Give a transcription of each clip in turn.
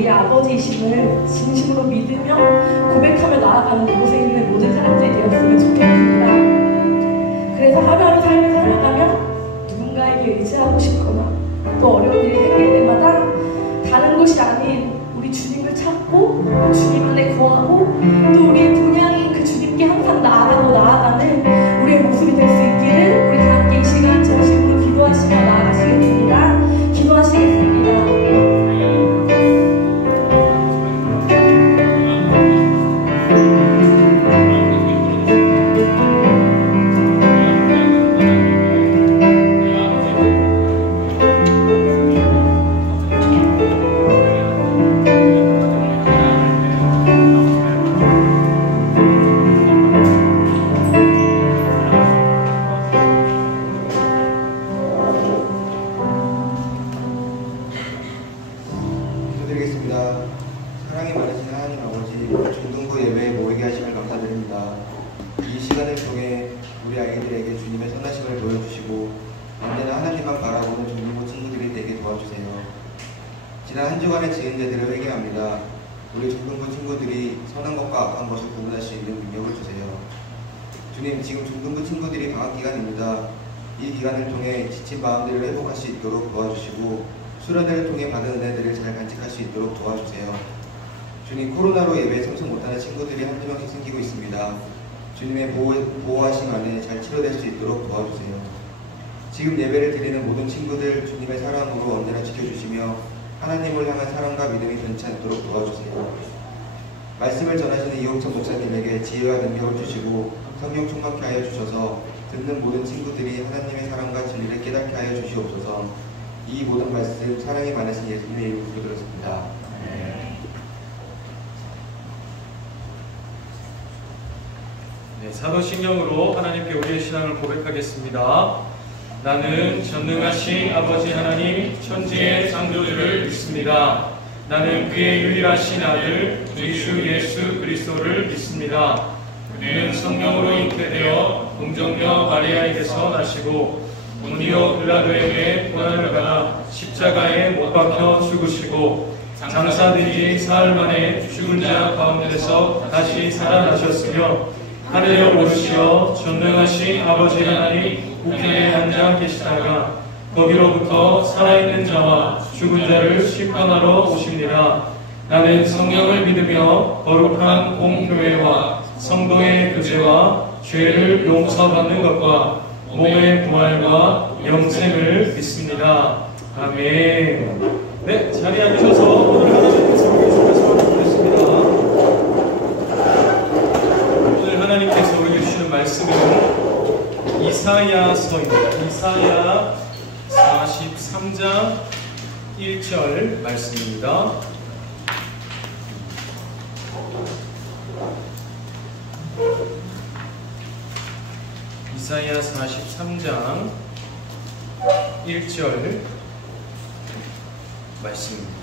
우리 아버지이심을 진심으로 믿으며 고백하며 나아가는 곳에 있는 모든 사람들이 되었으면 좋겠습니다. 그래서 하루하루 삶을 살아가며 누군가에게 의지하고 싶거나 또 어려운 일이 생길 때마다 다른 곳이 아닌 우리 주님을 찾고 또 주님 안에 거하고 또 우리의 분양인 그 주님께 항상 나아가는 우리의 모습이 될 수 있기를 우리 다 함께 이 시간 전심으로 기도하시며 나아가시겠습니다. 기도하시겠습니다. 사랑이 많으신 하나님 아버지, 중등부 예배에 모이게 하심을 감사드립니다. 이 시간을 통해 우리 아이들에게 주님의 선하심을 보여주시고 언제나 하나님만 바라보는 중등부 친구들이 되게 도와주세요. 지난 한 주간의 지은 죄들을 회개합니다. 우리 중등부 친구들이 선한 것과 악한 것을 구분할 수 있는 능력을 주세요. 주님, 지금 중등부 친구들이 방학 기간입니다. 이 기간을 통해 지친 마음들을 회복할 수 있도록 도와주시고 수련회를 통해 받은 은혜들을 잘 간직할 수 있도록 도와주세요. 주님, 코로나로 예배에 참석 못하는 친구들이 한두 명씩 생기고 있습니다. 주님의 보호하심 안에 잘 치료될 수 있도록 도와주세요. 지금 예배를 드리는 모든 친구들 주님의 사랑으로 언제나 지켜주시며 하나님을 향한 사랑과 믿음이 변치 않도록 도와주세요. 말씀을 전하시는 이옥천 목사님에게 지혜와 능력을 주시고 성령 충만케 하여 주셔서 듣는 모든 친구들이 하나님의 사랑과 진리를 깨닫게 하여 주시옵소서. 이 모든 말씀 사랑이 많으신 예수님의 이름으로 기도드렸습니다. 네, 사도신경으로 하나님께 우리의 신앙을 고백하겠습니다. 나는 전능하신 아버지 하나님 천지의 창조주를 믿습니다. 나는 그의 유일하신 아들 우리 주 예수 그리스도를 믿습니다. 그는 성령으로 잉태되어 동정녀 마리아에게서 나시고 본디오 빌라도에게 고난을 받아 십자가에 못 박혀 죽으시고 장사되기 사흘 만에 죽은 자 가운데서 다시 살아나셨으며 하늘에 오르시어 전능하신 아버지 하나님 우편에 앉아 계시다가 거기로부터 살아있는 자와 죽은 자를 심판하러 오십니다. 나는 성령을 믿으며 거룩한 공교회와 성도의 교제와 죄를 용서받는 것과 몸의 부활과 영생을 믿습니다. 아멘. 네, 자리에 앉으셔서 오늘 하나님께서 우리에게 주신 말씀을 보겠습니다. 오늘 하나님께서 우리에게 주시는 말씀은 이사야서입니다. 이사야 43장 1절 말씀입니다. 이사야 43장 1절 말씀입니다.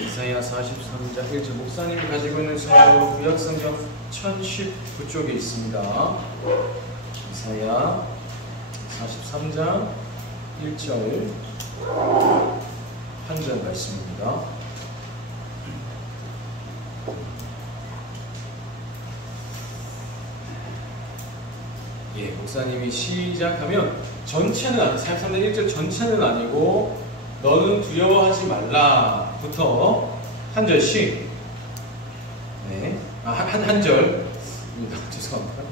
이사야 43장 1절 목사님이 가지고 있는 성경으로 구약성경 1019쪽에 있습니다. 이사야 43장 1절 한 절 말씀입니다. 예, 목사님이 시작하면 전체는 43장 1절 전체는 아니고 너는 두려워하지 말라부터 한 절씩 네, 한 절입니다. 죄송합니다.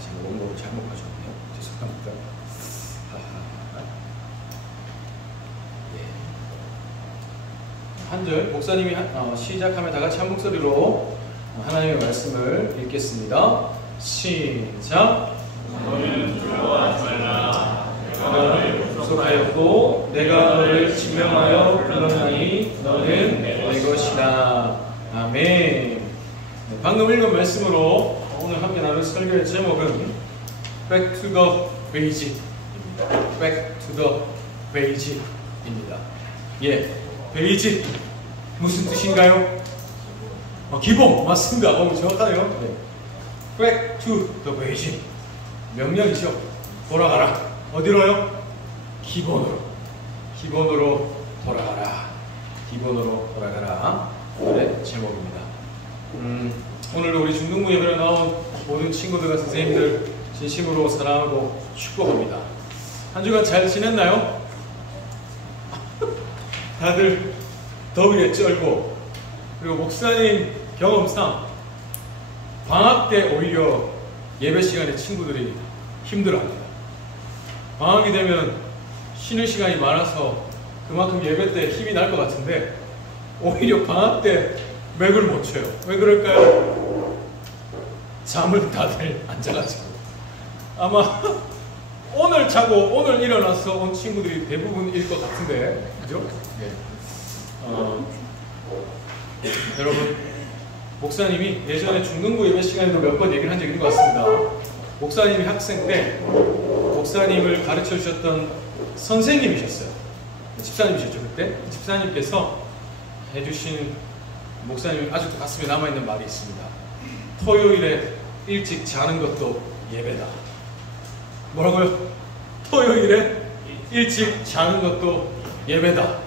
제가 원고를 잘못 가져왔네요. 죄송합니다. 한 절 목사님이 시작하면 다 같이 한 목소리로 하나님의 말씀을 읽겠습니다. 시작. 너는 두려워하지 말라. 내가 너를 구속하였고 내가 너를 증명하여 불렀나니 너는 내 것이라. 아멘. 네, 방금 읽은 말씀으로 오늘 함께 나눌 설교의 제목은 Back to the Basic입니다. Back to the Basic입니다. 예, 베이직 무슨 뜻인가요? 기본 맞습니다. 정확하네요. 네. Back to the basic. 명령이죠. 돌아가라. 어디로요? 기본으로. 기본으로 돌아가라. 기본으로 돌아가라. 오늘의 제목입니다. 오늘도 우리 중등부 예배에 나온 모든 친구들과 선생님들 진심으로 사랑하고 축복합니다. 한 주간 잘 지냈나요? 다들 더위에 쩔고, 그리고 목사님 경험상 방학 때 오히려 예배 시간에 친구들이 힘들어합니다. 방학이 되면 쉬는 시간이 많아서 그만큼 예배 때 힘이 날 것 같은데 오히려 방학 때 맥을 못 쳐요. 왜 그럴까요? 잠을 다들 안 자가지고. 아마 오늘 자고 오늘 일어나서 온 친구들이 대부분일 것 같은데, 그죠? 네. 여러분, 목사님이 예전에 중등부 예배 시간에도 몇 번 얘기를 한 적이 있는 것 같습니다. 목사님이 학생 때 목사님을 가르쳐 주셨던 선생님이셨어요. 집사님이셨죠, 그때? 집사님께서 해주신, 목사님 아직도 가슴에 남아있는 말이 있습니다. 토요일에 일찍 자는 것도 예배다. 뭐라고요? 토요일에 일찍 자는 것도 예배다.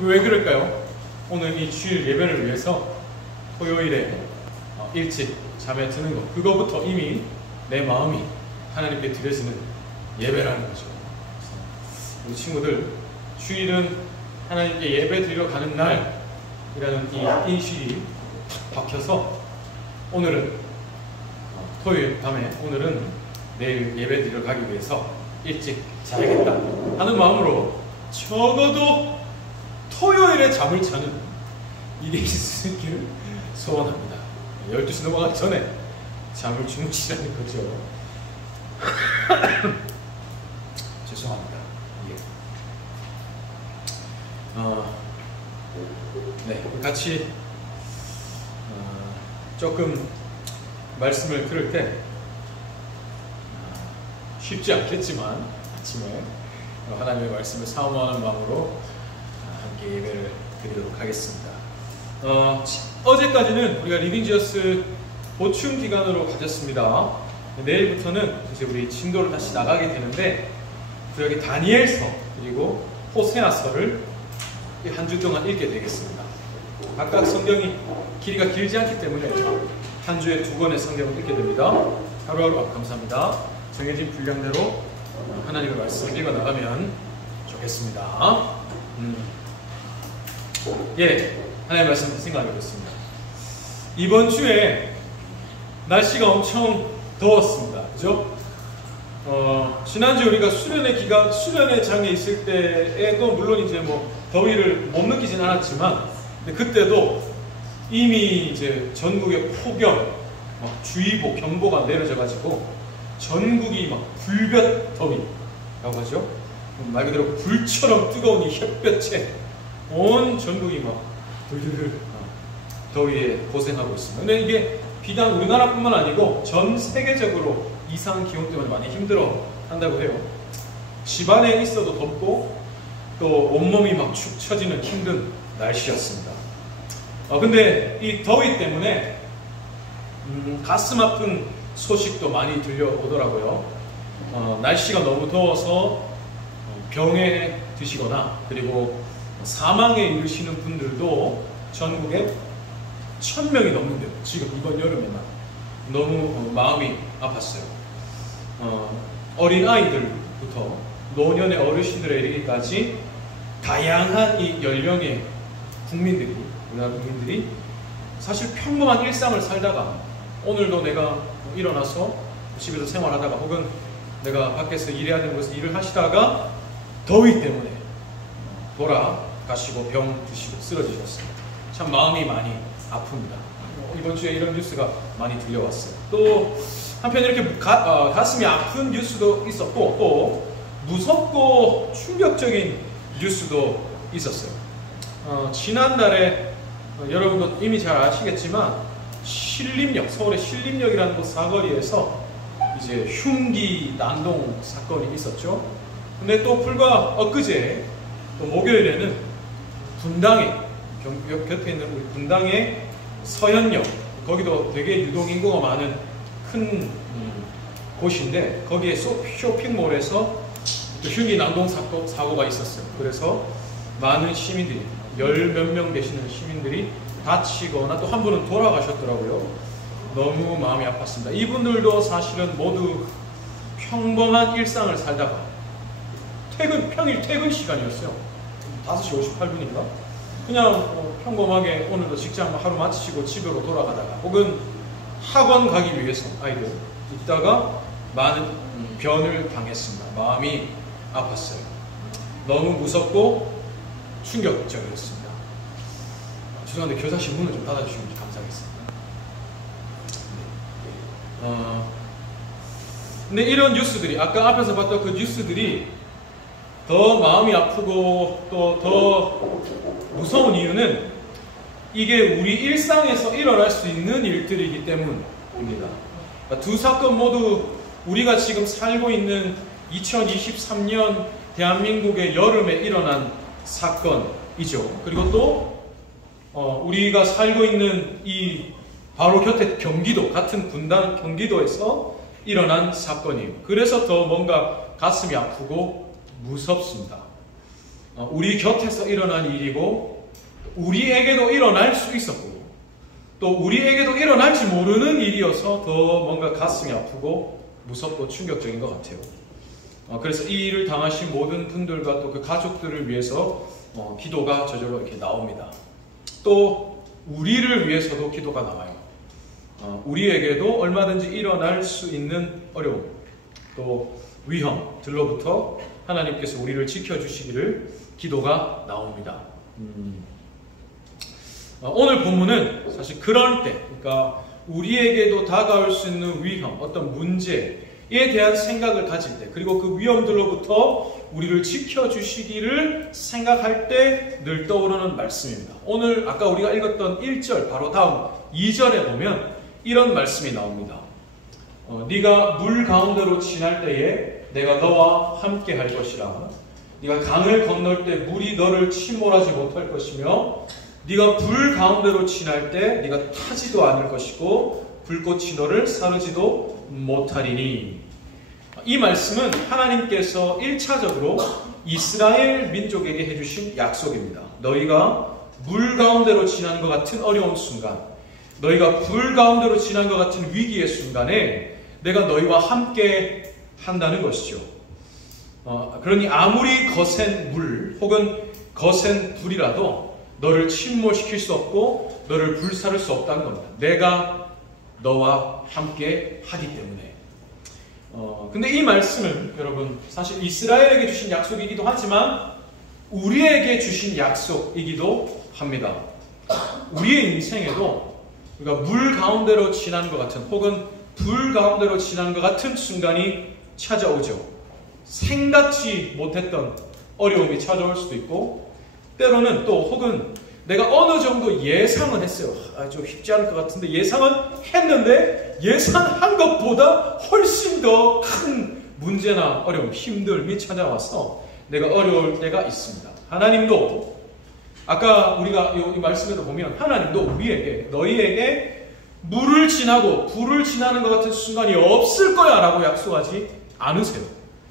왜 그럴까요? 오늘 이 주일 예배를 위해서 토요일에 일찍 잠에 드는 것, 그거부터 이미 내 마음이 하나님께 드려지는 예배라는 거죠. 우리 친구들, 주일은 하나님께 예배 드리러 가는 날이라는 이 인식이 박혀서 오늘은 토요일 밤에, 오늘은 내일 예배 드리러 가기 위해서 일찍 자야겠다 하는 마음으로 적어도 토요일에 잠을 자는 일이 있기를 소원합니다. 12시 넘어가기 전에 잠을 주무시라는 거죠. 죄송합니다. 예. 네, 같이 조금 말씀을 들을 때 쉽지 않겠지만 아침에 하나님의 말씀을 사모하는 마음으로 함께 예배를 드리도록 하겠습니다. 어제까지는 우리가 리빙 지어스 보충 기간으로 가졌습니다. 내일부터는 이제 우리 진도를 다시 나가게 되는데, 구약의 다니엘서 그리고 호세아서를 한 주 동안 읽게 되겠습니다. 각각 성경이 길이가 길지 않기 때문에 한 주에 2권의 성경을 읽게 됩니다. 하루하루 감사합니다. 정해진 분량대로 하나님의 말씀을 읽어 나가면 좋겠습니다. 예, 하나님의 말씀 생각해 보겠습니다. 이번 주에 날씨가 엄청 더웠습니다. 그죠? 지난주 우리가 수련의 장에 있을 때에도 물론 이제 뭐 더위를 못 느끼진 않았지만, 근데 그때도 이미 이제 전국에 폭염, 주의보, 경보가 내려져가지고 전국이 막 불볕 더위라고 하죠. 말 그대로 불처럼 뜨거운 이 햇볕에 온 전국이 막 들들들 더위에 고생하고 있습니다. 근데 이게 비단 우리나라뿐만 아니고 전 세계적으로 이상 기온 때문에 많이 힘들어 한다고 해요. 집안에 있어도 덥고 또 온몸이 막 축 처지는 힘든 날씨였습니다. 근데 이 더위 때문에 가슴 아픈 소식도 많이 들려오더라고요. 날씨가 너무 더워서 병에 드시거나 그리고 사망에 이르시는 분들도 전국에 1000명이 넘는데요. 지금 이번 여름에만. 너무 마음이 아팠어요. 어린 아이들부터 노년의 어르신들에 이르기까지 다양한 이 연령의 국민들이, 우리나라 국민들이 사실 평범한 일상을 살다가 오늘도 내가 일어나서 집에서 생활하다가 혹은 내가 밖에서 일해야 되는 곳에서 일을 하시다가 더위 때문에 돌아가시고 병 드시고 쓰러지셨습니다. 참 마음이 많이 아픕니다. 이번 주에 이런 뉴스가 많이 들려왔어요. 또 한편 이렇게 가슴이 아픈 뉴스도 있었고, 또 무섭고 충격적인 뉴스도 있었어요. 지난달에 여러분도 이미 잘 아시겠지만 신림역, 서울의 신림역이라는 곳 사거리에서 이제 흉기 난동 사건이 있었죠. 근데 또 불과 엊그제 또 목요일에는 분당에 곁에 있는 우리 분당의 서현역, 거기도 되게 유동인구가 많은 큰 곳인데 거기에 쇼핑몰에서 또 흉기 난동 사고가 있었어요. 그래서 많은 시민들이, 열 몇 명 되시는 시민들이 다치거나 또 한 분은 돌아가셨더라고요. 너무 마음이 아팠습니다. 이분들도 사실은 모두 평범한 일상을 살다가 평일 퇴근 시간이었어요. 5시 58분인가? 그냥 평범하게 오늘도 직장 하루 마치고 집으로 돌아가다가 혹은 학원 가기 위해서 아이들 있다가 많은 변을 당했습니다. 마음이 아팠어요. 너무 무섭고 충격적이었습니다. 죄송한데 교사실 문을 좀 닫아주시면 감사하겠습니다. 근데 이런 뉴스들이, 아까 앞에서 봤던 그 뉴스들이 더 마음이 아프고 또 더 무서운 이유는 이게 우리 일상에서 일어날 수 있는 일들이기 때문입니다. 두 사건 모두 우리가 지금 살고 있는 2023년 대한민국의 여름에 일어난 사건이죠. 그리고 또 우리가 살고 있는 이 바로 곁에 경기도, 같은 분당 경기도에서 일어난 사건이에요. 그래서 더 뭔가 가슴이 아프고 무섭습니다. 우리 곁에서 일어난 일이고 우리에게도 일어날 수 있었고 또 우리에게도 일어날지 모르는 일이어서 더 뭔가 가슴이 아프고 무섭고 충격적인 것 같아요. 그래서 이 일을 당하신 모든 분들과 또 그 가족들을 위해서 기도가 저절로 이렇게 나옵니다. 또 우리를 위해서도 기도가 나와요. 우리에게도 얼마든지 일어날 수 있는 어려움, 또 위험들로부터 하나님께서 우리를 지켜주시기를 기도가 나옵니다. 오늘 본문은 사실 그럴 때, 그러니까 우리에게도 다가올 수 있는 위험, 어떤 문제에 대한 생각을 가질 때, 그리고 그 위험들로부터 우리를 지켜주시기를 생각할 때 늘 떠오르는 말씀입니다. 오늘 아까 우리가 읽었던 1절 바로 다음 2절에 보면 이런 말씀이 나옵니다. 네가 물 가운데로 지날 때에 내가 너와 함께 할 것이라. 네가 강을 건널 때 물이 너를 침몰하지 못할 것이며 네가 불 가운데로 지날 때 네가 타지도 않을 것이고 불꽃이 너를 사르지도 못하리니. 이 말씀은 하나님께서 1차적으로 이스라엘 민족에게 해주신 약속입니다. 너희가 물 가운데로 지난 것 같은 어려운 순간, 너희가 불 가운데로 지난 것 같은 위기의 순간에 내가 너희와 함께 한다는 것이죠. 그러니 아무리 거센 물 혹은 거센 불이라도 너를 침몰시킬 수 없고 너를 불사를 수 없다는 겁니다. 내가 너와 함께 하기 때문에. 근데 이 말씀은 여러분 사실 이스라엘에게 주신 약속이기도 하지만 우리에게 주신 약속이기도 합니다. 우리의 인생에도 우리가 물 가운데로 지난 것 같은 혹은 불 가운데로 지난 것 같은 순간이 찾아오죠. 생각지 못했던 어려움이 찾아올 수도 있고 때로는 또 혹은 내가 어느 정도 예상은 했어요. 좀 쉽지 않을 것 같은데 예상은 했는데 예상한 것보다 훨씬 더 큰 문제나 어려움, 힘듦이 찾아와서 내가 어려울 때가 있습니다. 하나님도 아까 우리가 이 말씀에도 보면 하나님도 우리에게 너희에게 물을 지나고 불을 지나는 것 같은 순간이 없을 거야 라고 약속하지 않으세요.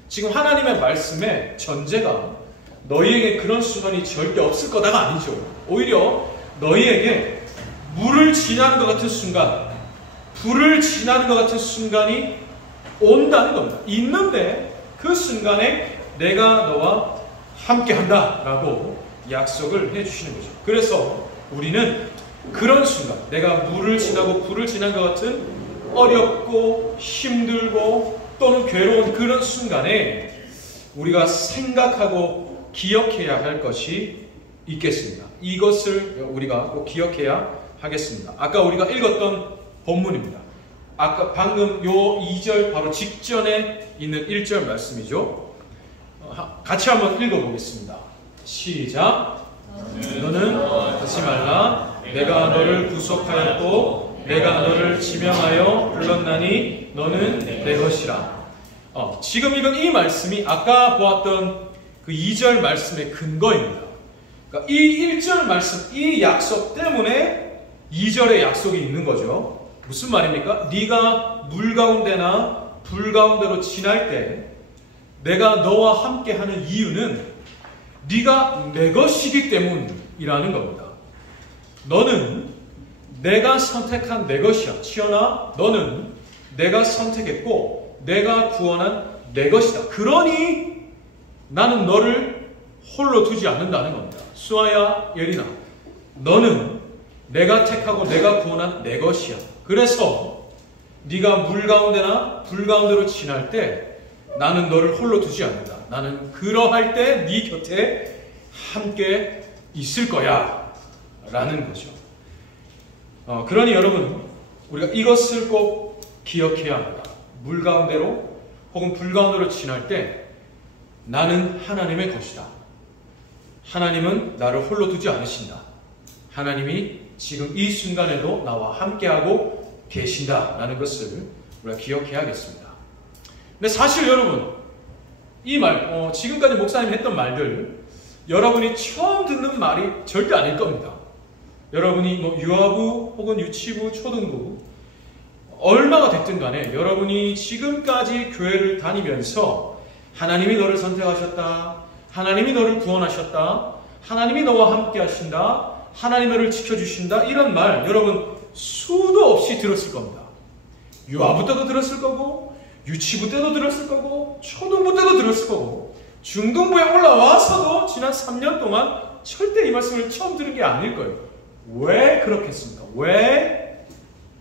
지금 하나님의 말씀의 전제가 너희에게 그런 순간이 절대 없을 거다가 아니죠. 오히려 너희에게 물을 지나는 것 같은 순간, 불을 지나는 것 같은 순간이 온다는 겁니다. 있는데 그 순간에 내가 너와 함께 한다 라고 약속을 해주시는 거죠. 그래서 우리는 그런 순간, 내가 물을 지나고 불을 지난 것 같은 어렵고 힘들고 또는 괴로운 그런 순간에 우리가 생각하고 기억해야 할 것이 있겠습니다. 이것을 우리가 꼭 기억해야 하겠습니다. 아까 우리가 읽었던 본문입니다. 아까 방금 요 2절 바로 직전에 있는 1절 말씀이죠. 같이 한번 읽어보겠습니다. 시작. 너는 하지 말라. 내가 너를 구속하였고 내가 너를 지명하여 불렀나니 너는 내 것이라. 지금 읽은 이 말씀이 아까 보았던 그 2절 말씀의 근거입니다. 그러니까 이 1절 말씀, 이 약속 때문에 2절의 약속이 있는 거죠. 무슨 말입니까? 네가 물 가운데나 불 가운데로 지날 때 내가 너와 함께하는 이유는 네가 내 것이기 때문이라는 겁니다. 너는 내가 선택한 내 것이야. 치연아, 너는 내가 선택했고 내가 구원한 내 것이다. 그러니 나는 너를 홀로 두지 않는다는 겁니다. 수아야, 예린아, 너는 내가 택하고 내가 구원한 내 것이야. 그래서 네가 물 가운데나 불 가운데로 지날 때 나는 너를 홀로 두지 않는다. 나는 그러할 때 네 곁에 함께 있을 거야 라는 거죠. 그러니 여러분, 우리가 이것을 꼭 기억해야 합니다. 물 가운데로 혹은 불 가운데로 지날 때 나는 하나님의 것이다. 하나님은 나를 홀로 두지 않으신다. 하나님이 지금 이 순간에도 나와 함께하고 계신다라는 것을 우리가 기억해야겠습니다. 근데 사실 여러분, 이 말, 지금까지 목사님이 했던 말들, 여러분이 처음 듣는 말이 절대 아닐 겁니다. 여러분이 유아부 혹은 유치부, 초등부 얼마가 됐든 간에 여러분이 지금까지 교회를 다니면서 하나님이 너를 선택하셨다, 하나님이 너를 구원하셨다, 하나님이 너와 함께 하신다, 하나님이 너를 지켜주신다, 이런 말 여러분 수도 없이 들었을 겁니다. 유아부 때도 들었을 거고, 유치부 때도 들었을 거고, 초등부 때도 들었을 거고, 중등부에 올라와서도 지난 3년 동안 절대 이 말씀을 처음 들은 게 아닐 거예요. 왜 그렇겠습니까? 왜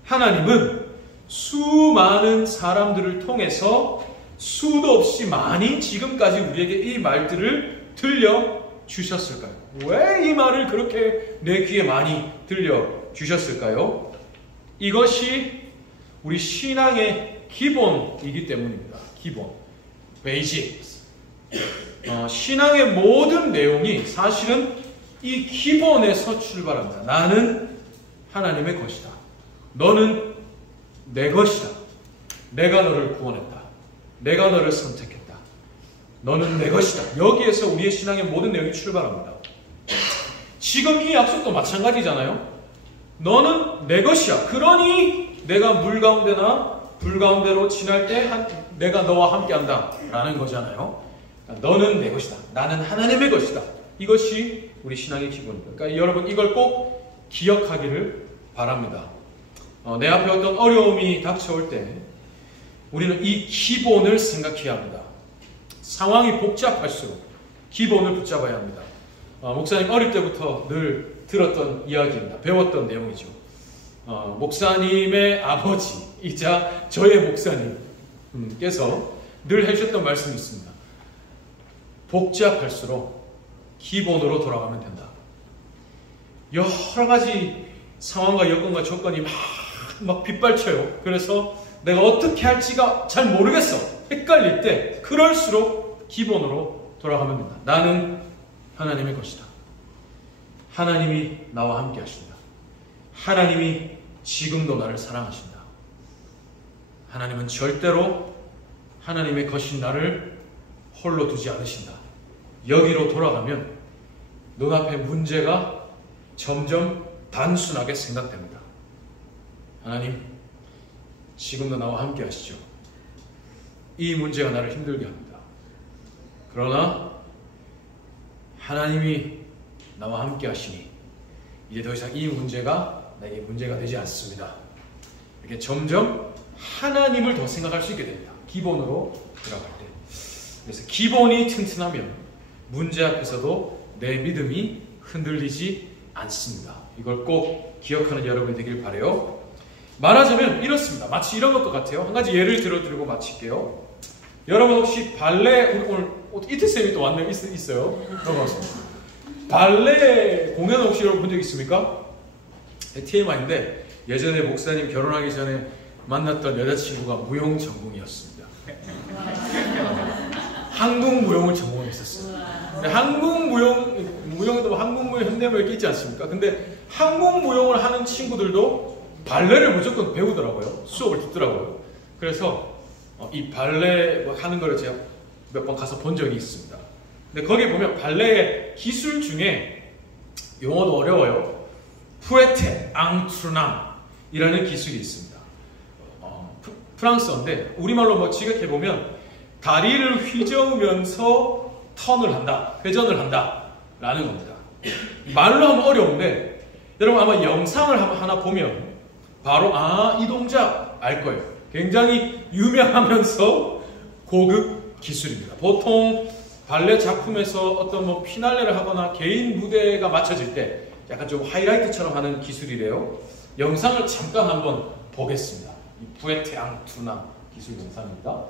하나님은 수많은 사람들을 통해서 수도 없이 많이 지금까지 우리에게 이 말들을 들려주셨을까요? 왜 이 말을 그렇게 내 귀에 많이 들려주셨을까요? 이것이 우리 신앙의 기본이기 때문입니다. 기본, 베이직. 신앙의 모든 내용이 사실은 이 기본에서 출발합니다. 나는 하나님의 것이다. 너는 내 것이다. 내가 너를 구원했다. 내가 너를 선택했다. 너는 내 것이다. 여기에서 우리의 신앙의 모든 내용이 출발합니다. 지금 이 약속도 마찬가지잖아요. 너는 내 것이야. 그러니 내가 물 가운데나 불 가운데로 지날 때 내가 너와 함께한다 라는 거잖아요. 너는 내 것이다. 나는 하나님의 것이다. 이것이 우리 신앙의 기본입니다. 그러니까 여러분 이걸 꼭 기억하기를 바랍니다. 내 앞에 어떤 어려움이 닥쳐올 때 우리는 이 기본을 생각해야 합니다. 상황이 복잡할수록 기본을 붙잡아야 합니다. 목사님 어릴 때부터 늘 들었던 이야기입니다. 배웠던 내용이죠. 목사님의 아버지이자 저의 목사님께서 늘 해주셨던 말씀이 있습니다. 복잡할수록 기본으로 돌아가면 된다. 여러 가지 상황과 여건과 조건이 막 빗발쳐요. 그래서 내가 어떻게 할지가 잘 모르겠어. 헷갈릴 때 그럴수록 기본으로 돌아가면 된다. 나는 하나님의 것이다. 하나님이 나와 함께 하신다. 하나님이 지금도 나를 사랑하신다. 하나님은 절대로 하나님의 것인 나를 홀로 두지 않으신다. 여기로 돌아가면 눈앞의 문제가 점점 단순하게 생각됩니다. 하나님, 지금도 나와 함께 하시죠. 이 문제가 나를 힘들게 합니다. 그러나 하나님이 나와 함께 하시니 이제 더 이상 이 문제가 나에게 문제가 되지 않습니다. 이렇게 점점 하나님을 더 생각할 수 있게 됩니다. 기본으로 들어갈 때. 그래서 기본이 튼튼하면 문제 앞에서도 내 믿음이 흔들리지 않습니다. 이걸 꼭 기억하는 여러분이 되길 바라요. 말하자면 이렇습니다. 마치 이런 것 같아요. 한 가지 예를 들어드리고 마칠게요. 여러분 혹시 발레, 오늘 이태쌤이 또 왔네요. 있어요. 넘어가서. 발레 공연 혹시 여러분 본 적 있습니까? TMI인데 예전에 목사님 결혼하기 전에 만났던 여자친구가 무용 전공이었습니다. 한국 무용을 전공했었어요. 한국 무용도 한국 무용, 현대무용 이렇게 있지 않습니까? 근데 한국 무용을 하는 친구들도 발레를 무조건 배우더라고요. 수업을 듣더라고요. 그래서 이 발레 하는 거를 제가 몇 번 가서 본 적이 있습니다. 근데 거기에 보면 발레의 기술 중에 용어도 어려워요. 푸에테 앙트루남이라는 기술이 있습니다. 프랑스어인데 우리말로 뭐 직역해보면 다리를 휘저으면서 턴을 한다, 회전을 한다 라는 겁니다. 말로 하면 어려운데 여러분 아마 영상을 하나 보면 바로 이 동작 알 거예요. 굉장히 유명하면서 고급 기술입니다. 보통 발레 작품에서 어떤 뭐 피날레를 하거나 개인 무대가 맞춰질 때 약간 좀 하이라이트처럼 하는 기술이래요. 영상을 잠깐 한번 보겠습니다. 이 푸에테 앙트루남 기술 영상입니다.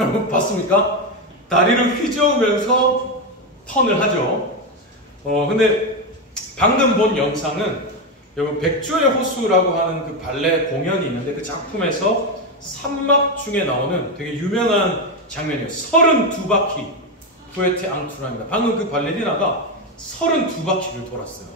여러분 봤습니까? 다리를 휘저으면서 턴을 하죠. 근데 방금 본 영상은 여러분 백조의 호수라고 하는 그 발레 공연이 있는데 그 작품에서 3막 중에 나오는 되게 유명한 장면이에요. 32바퀴 푸에테 앙트루남입니다. 방금 그 발레리나가 32바퀴를 돌았어요.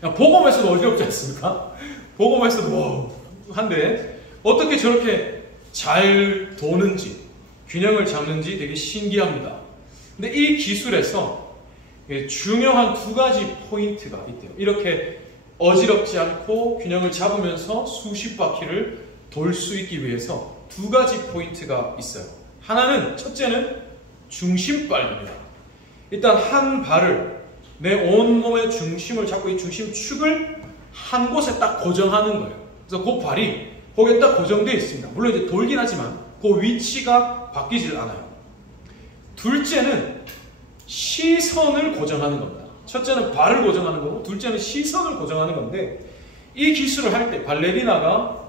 보고만 해서도 어지럽지 않습니까? 보고만 해서도 한데 어떻게 저렇게 잘 도는지 균형을 잡는지 되게 신기합니다. 근데 이 기술에서 중요한 두 가지 포인트가 있대요. 이렇게 어지럽지 않고 균형을 잡으면서 수십 바퀴를 돌 수 있기 위해서 두 가지 포인트가 있어요. 하나는 첫째는 중심발입니다. 일단 한 발을 내 온몸의 중심을 잡고 이 중심축을 한 곳에 딱 고정하는 거예요. 그래서 그 발이 거기에 딱 고정되어 있습니다. 물론 이제 돌긴 하지만 그 위치가 바뀌질 않아요. 둘째는 시선을 고정하는 겁니다. 첫째는 발을 고정하는 거고 둘째는 시선을 고정하는 건데 이 기술을 할 때 발레리나가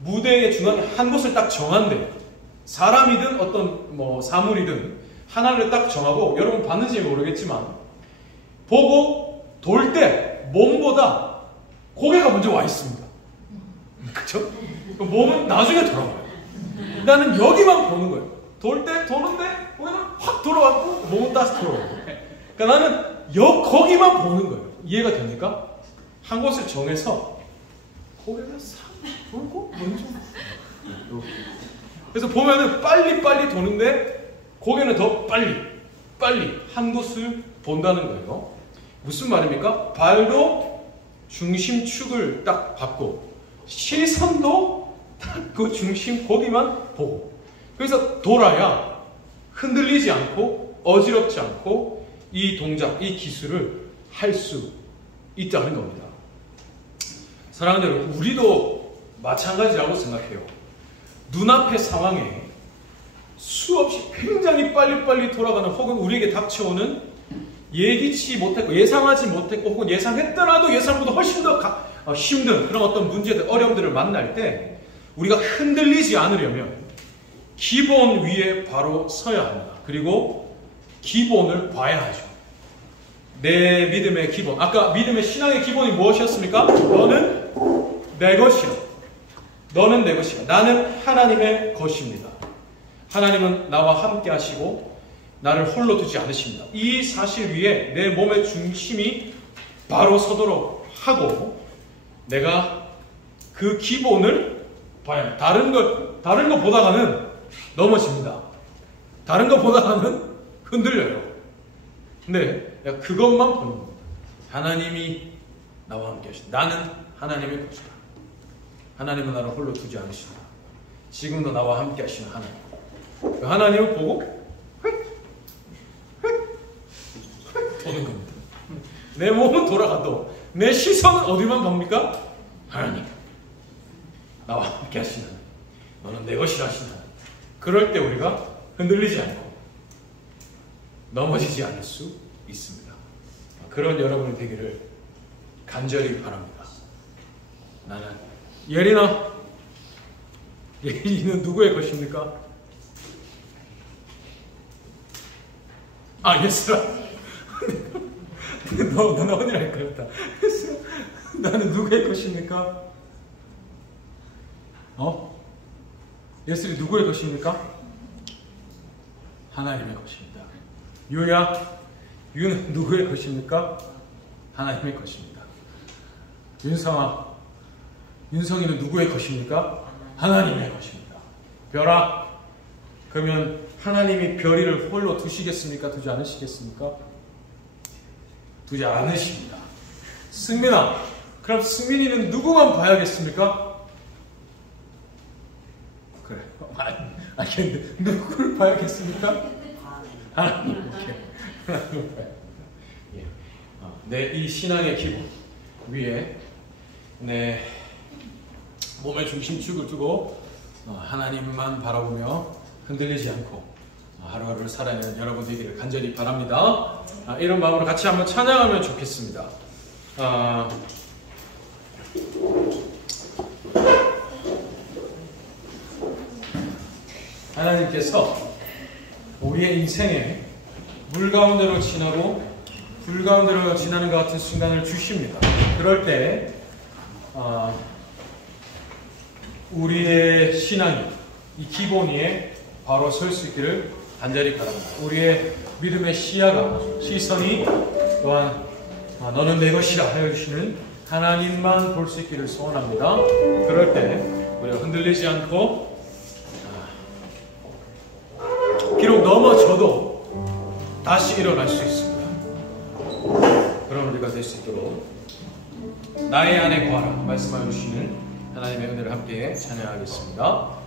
무대의 중앙에 한 곳을 딱 정한대요. 사람이든 어떤 뭐 사물이든 하나를 딱 정하고 여러분 봤는지 모르겠지만 보고 돌 때 몸보다 고개가 먼저 와 있습니다. 그쵸? 몸은 나중에 돌아와요. 나는 여기만 보는 거예요. 돌 때 도는데 고개는 확 돌아왔고 몸은 다시 돌아와요. 그러니까 나는 거기만 보는 거예요. 이해가 됩니까? 한 곳을 정해서 고개가 싹 돌고 먼저 이렇게. 그래서 보면은 빨리 도는데 고개는 더 빨리 한 곳을 본다는 거예요. 무슨 말입니까? 발도 중심축을 딱 받고 시선도 딱 그 중심 거기만 보고 그래서 돌아야 흔들리지 않고 어지럽지 않고 이 동작, 이 기술을 할 수 있다는 겁니다. 사랑하는 여러분, 우리도 마찬가지라고 생각해요. 눈앞의 상황에 수없이 굉장히 빨리 돌아가는 혹은 우리에게 닥쳐오는 예기치 못했고 예상하지 못했고 혹은 예상했더라도 예상보다 훨씬 더 힘든 그런 어떤 문제들, 어려움들을 만날 때 우리가 흔들리지 않으려면 기본 위에 바로 서야 합니다. 그리고 기본을 봐야 하죠. 내 믿음의 기본. 아까 믿음의 신앙의 기본이 무엇이었습니까? 너는 내 것이요. 너는 내 것이요. 나는 하나님의 것입니다. 하나님은 나와 함께 하시고 나를 홀로 두지 않으십니다. 이 사실 위에 내 몸의 중심이 바로 서도록 하고 내가 그 기본을 봐야 합니다. 다른 거 보다가는 넘어집니다. 다른 거 보다가는 흔들려요. 근데 그것만 보는 겁니다. 하나님이 나와 함께 하신다. 나는 하나님의 것이다. 하나님은 나를 홀로 두지 않으신다. 지금도 나와 함께 하시는 하나님. 그 하나님을 보고 도는 겁니다. 내 몸은 돌아가도 내 시선은 어디만 봅니까? 하나님. 나와 함께 하시는 하나님. 너는 내 것이라 하시는 하나님. 그럴 때 우리가 흔들리지 않고 넘어지지 않을 수 있습니다. 그런 여러분이 되기를 간절히 바랍니다. 나는 예린아, 예린이는 누구의 것입니까? 아, 예슬아. 너 언니랄 거였다. 예슬아, 나는 누구의 것입니까? 예슬이 누구의 것입니까? 하나님의 것입니다. 유야, 유는 누구의 것입니까? 하나님의 것입니다. 윤성아, 윤성이는 누구의 것입니까? 하나님의 것입니다. 별아, 그러면 하나님이 별이를 홀로 두시겠습니까? 두지 않으시겠습니까? 두지 않으십니다. 승민아, 그럼 승민이는 누구만 봐야겠습니까? 그래, 근데 누구를 봐야겠습니까? 하나님, 이렇게 하나님을 봐야. 내 이 신앙의 기본 위에 내 몸의 중심축을 두고 하나님만 바라보며 흔들리지 않고 하루하루를 살아내는 여러분 되기를 간절히 바랍니다. 이런 마음으로 같이 한번 찬양하면 좋겠습니다. 하나님께서 우리의 인생에 물 가운데로 지나고 불 가운데로 지나는 것 같은 순간을 주십니다. 그럴 때 우리의 신앙이 이 기본 위에 바로 설 수 있기를 간절히 바랍니다. 우리의 믿음의 시선이 또한 너는 내 것이라 하여 주시는 하나님만 볼 수 있기를 소원합니다. 그럴 때 우리가 흔들리지 않고 비록 넘어져도 다시 일어날 수 있습니다. 그런 우리가 될 수 있도록 나의 안에 거하라 말씀하여 주시는 하나님의 은혜를 함께 찬양하겠습니다.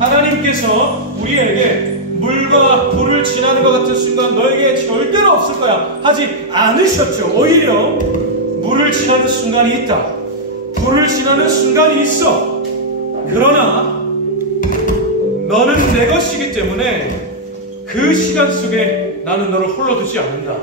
하나님께서 우리에게 물과 불을 지나는 것 같은 순간 너에게 절대로 없을 거야 하지 않으셨죠. 오히려 물을 지나는 순간이 있다, 불을 지나는 순간이 있어. 그러나 너는 내 것이기 때문에 그 시간 속에 나는 너를 홀로 두지 않는다.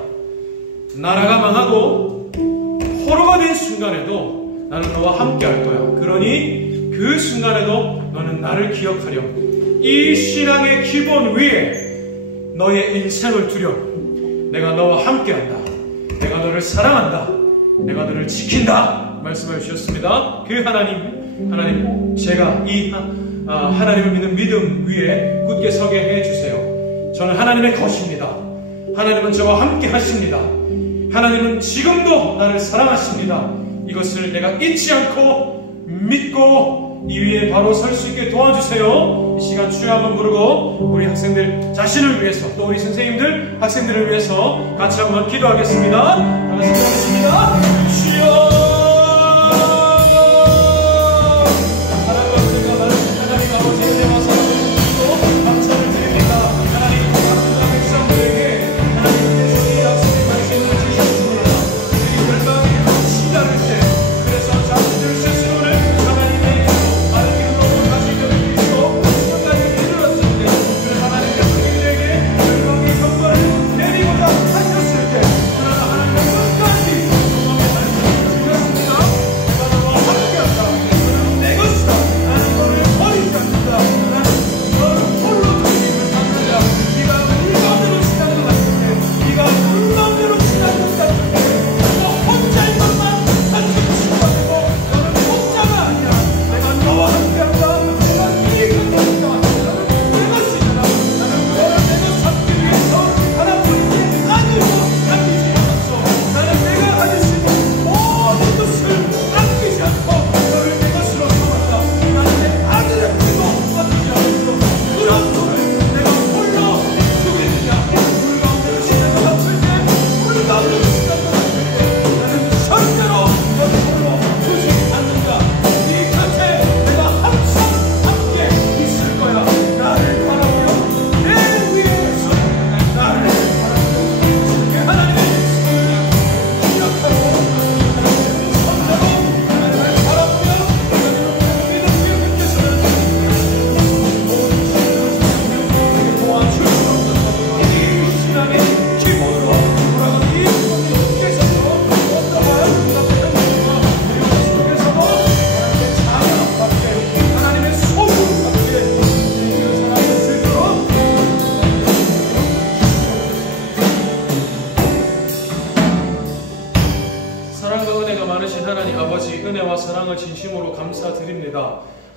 나라가 망하고 포로가 된 순간에도 나는 너와 함께 할 거야. 그러니 그 순간에도 너는 나를 기억하렴. 이 신앙의 기본 위에 너의 인생을 두렴. 내가 너와 함께 한다. 내가 너를 사랑한다. 내가 너를 지킨다. 말씀해 주셨습니다. 그 하나님, 제가 이 하나님을 믿는 믿음 위에 굳게 서게 해주세요. 저는 하나님의 것입니다. 하나님은 저와 함께 하십니다. 하나님은 지금도 나를 사랑하십니다. 이것을 내가 잊지 않고 믿고 이 위에 바로 설 수 있게 도와주세요. 이 시간 주여 한번 부르고 우리 학생들 자신을 위해서 또 우리 선생님들 학생들을 위해서 같이 한번 기도하겠습니다. 다 같이 기도하겠습니다. 주여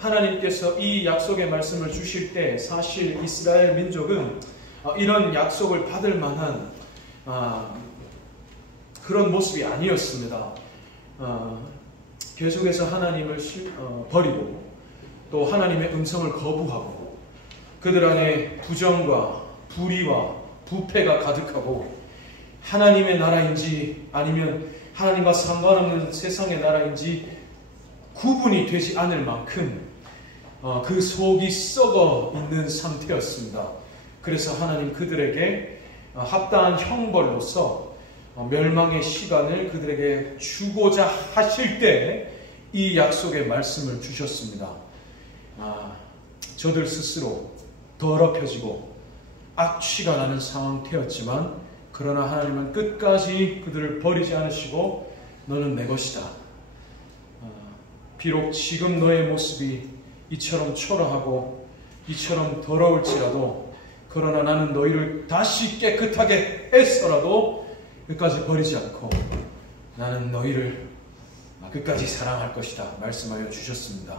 하나님께서 이 약속의 말씀을 주실 때 사실 이스라엘 민족은 이런 약속을 받을 만한 그런 모습이 아니었습니다. 계속해서 하나님을 버리고 또 하나님의 음성을 거부하고 그들 안에 부정과 불의와 부패가 가득하고 하나님의 나라인지 아니면 하나님과 상관없는 세상의 나라인지 구분이 되지 않을 만큼 그 속이 썩어 있는 상태였습니다. 그래서 하나님 그들에게 합당한 형벌로서 멸망의 시간을 그들에게 주고자 하실 때 이 약속의 말씀을 주셨습니다. 저들 스스로 더럽혀지고 악취가 나는 상태였지만 그러나 하나님은 끝까지 그들을 버리지 않으시고 너는 내 것이다. 비록 지금 너의 모습이 이처럼 초라하고 이처럼 더러울지라도 그러나 나는 너희를 다시 깨끗하게 했어라도 끝까지 버리지 않고 나는 너희를 끝까지 사랑할 것이다 말씀하여 주셨습니다.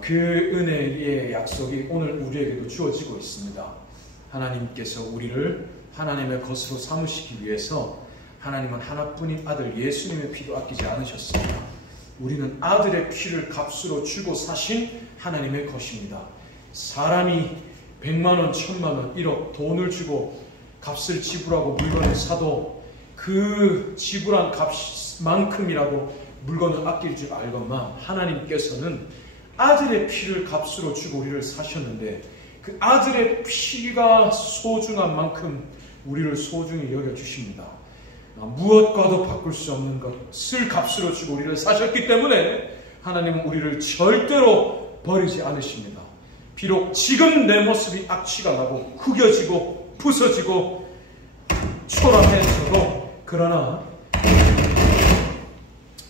그 은혜의 약속이 오늘 우리에게도 주어지고 있습니다. 하나님께서 우리를 하나님의 것으로 삼으시기 위해서 하나님은 하나뿐인 아들 예수님의 피도 아끼지 않으셨습니다. 우리는 아들의 피를 값으로 주고 사신 하나님의 것입니다. 사람이 100만원, 1000만원, 1억 돈을 주고 값을 지불하고 물건을 사도 그 지불한 값만큼이라도 물건을 아낄 줄 알건만 하나님께서는 아들의 피를 값으로 주고 우리를 사셨는데 그 아들의 피가 소중한 만큼 우리를 소중히 여겨주십니다. 무엇과도 바꿀 수 없는 것을 값으로 주고 우리를 사셨기 때문에 하나님은 우리를 절대로 버리지 않으십니다. 비록 지금 내 모습이 악취가 나고 구겨지고 부서지고 초라해져도, 그러나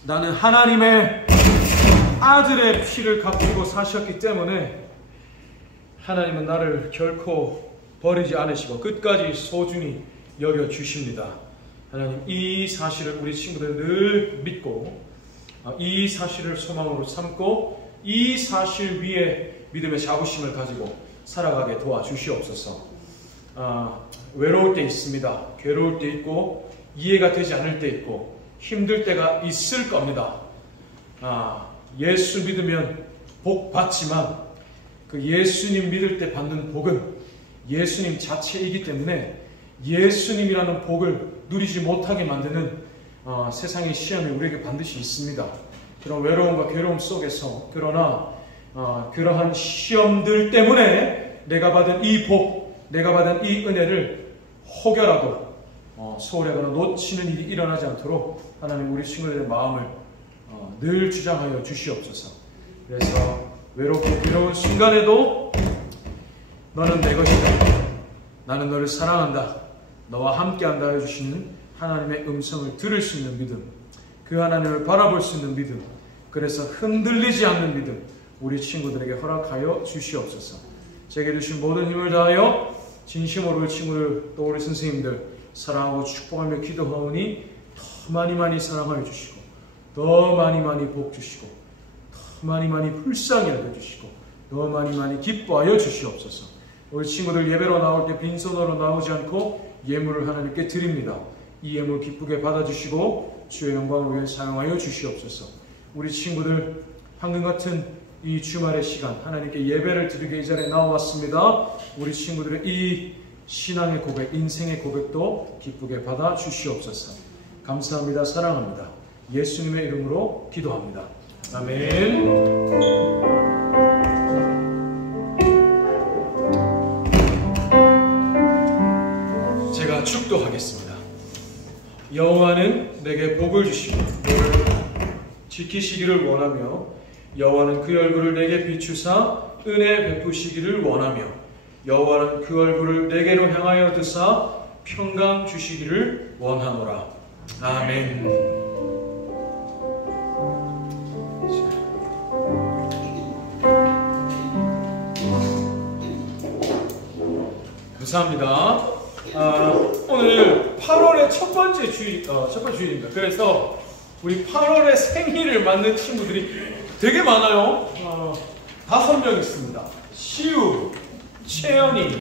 나는 하나님의 아들의 피를 갚고 사셨기 때문에 하나님은 나를 결코 버리지 않으시고 끝까지 소중히 여겨주십니다. 하나님, 이 사실을 우리 친구들 늘 믿고 이 사실을 소망으로 삼고 이 사실 위에 믿음의 자부심을 가지고 살아가게 도와주시옵소서. 외로울 때 있습니다. 괴로울 때 있고 이해가 되지 않을 때 있고 힘들 때가 있을 겁니다. 예수 믿으면 복 받지만 그 예수님 믿을 때 받는 복은 예수님 자체이기 때문에 예수님이라는 복을 누리지 못하게 만드는 세상의 시험이 우리에게 반드시 있습니다. 그런 외로움과 괴로움 속에서, 그러나 그러한 시험들 때문에 내가 받은 이 복, 내가 받은 이 은혜를 혹여라도 소홀하거나 놓치는 일이 일어나지 않도록 하나님 우리 친구들의 마음을 늘 주장하여 주시옵소서. 그래서 외롭고 괴로운 순간에도 너는 내 것이다, 나는 너를 사랑한다, 너와 함께한다 해주시는 하나님의 음성을 들을 수 있는 믿음, 그 하나님을 바라볼 수 있는 믿음, 그래서 흔들리지 않는 믿음 우리 친구들에게 허락하여 주시옵소서. 제게 주신 모든 힘을 다하여 진심으로 우리 친구들 또 우리 선생님들 사랑하고 축복하며 기도하오니 더 많이 사랑하여 주시고 더 많이 복 주시고 더 많이 불쌍히 여겨주시고 더 많이 기뻐하여 주시옵소서. 우리 친구들 예배로 나올 때 빈손으로 나오지 않고 예물을 하나님께 드립니다. 이 예물 기쁘게 받아주시고 주의 영광을 위해 사용하여 주시옵소서. 우리 친구들 황금 같은 이 주말의 시간 하나님께 예배를 드리게 이 자리에 나왔습니다. 우리 친구들의 이 신앙의 고백, 인생의 고백도 기쁘게 받아 주시옵소서. 감사합니다. 사랑합니다. 예수님의 이름으로 기도합니다. 아멘. 제가 축도하겠습니다. 여호와는 내게 복을 주시고 너를 지키시기를 원하며 여호와는 그 얼굴을 내게 비추사 은혜 베푸시기를 원하며 여호와는 그 얼굴을 내게로 향하여 드사 평강 주시기를 원하노라. 아멘. 감사합니다. 오늘 8월의 첫 번째 주일입니다. 그래서 우리 8월에 생일을 맞는 친구들이 되게 많아요. 5명 있습니다. 시우, 채연이,